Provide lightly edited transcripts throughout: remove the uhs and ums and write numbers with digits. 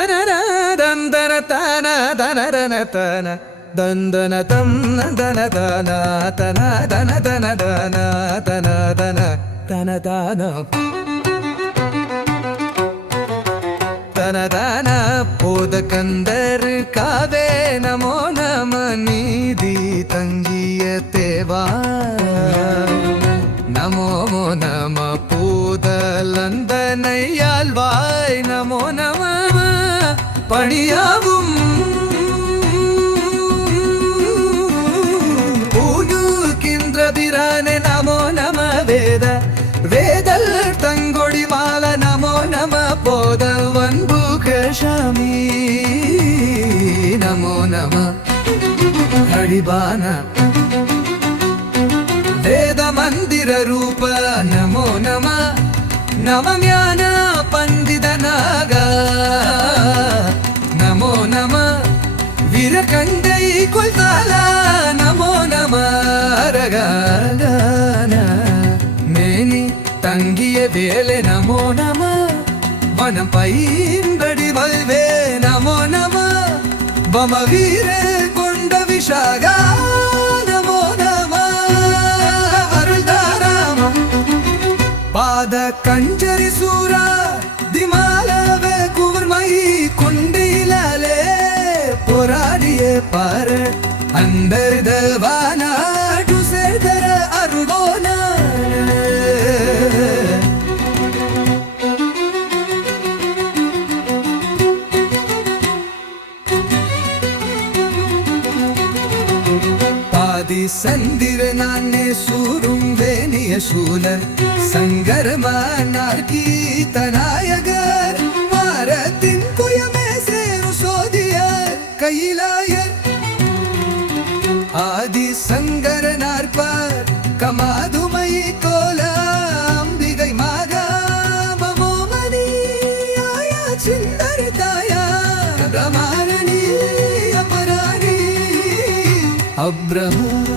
தனர தந்தன தன தனரன தன தந்தன தம் தன தன தன தன தன தன தன தன தன தன தனதான போத கந்தர் காவே நமோ நம நீதி தங்கிய தேவா நமோ நம பூதலந்தனையாழ்வாய் நமோ நம பணியாவும் பூயுகின்றதிரானே நமோ நம வேத வேதல் தங்கொடி மால நமோ நம போத வன்புகஷாமி நமோ நம ஹரிபான வேத மந்திர ரூப நமோ நம நவஞான பண்டிதனாக நமோ நம வீரகண்டை கொல்தால நமோ நம ரகான மேனி தங்கிய வேலை நமோ நம வனம் பைம்படி வல்வே நமோ நம பம வீர கொண்ட விஷாக நமோ நம அருள்தாராம பாத கஞ்சரி சூரா திமாலவே குவர்மை கொண்டிலாலே போராடிய பார அந்தர் தவானா டுசேதர அருகோனா சந்திரனானே சூரும் வேணிய சூலர் சங்கரமானார் கீதநாயகர் மாரத்தின் புயமே சேரு சோதியர் கையிலாயர் ஆதி சங்கரனார் பார் கமாதுமை கோல அம்பிகை மாதா மமோமணி ஆயா சிந்தர் தாயா ரமாரணி அபராணி அப்ரஹாமி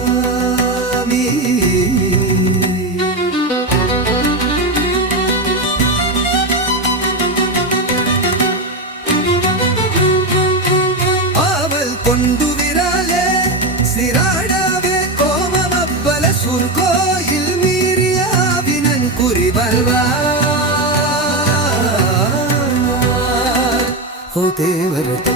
ஆவல் கொண்டு விராலே சிராடாவே கோமமப்பல சுர்கோயில் மீறிய ஆவினன் குறிவல்வா ஓ தேவரத்தை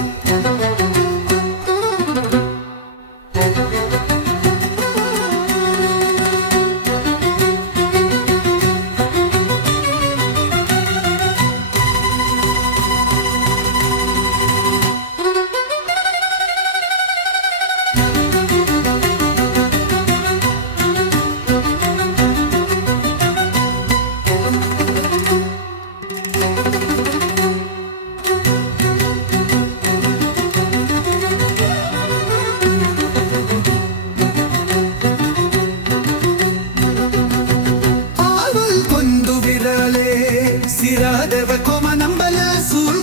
ಸಿರಾದವ ಕೋಮ ನಂಬಲ ಸೂಲ್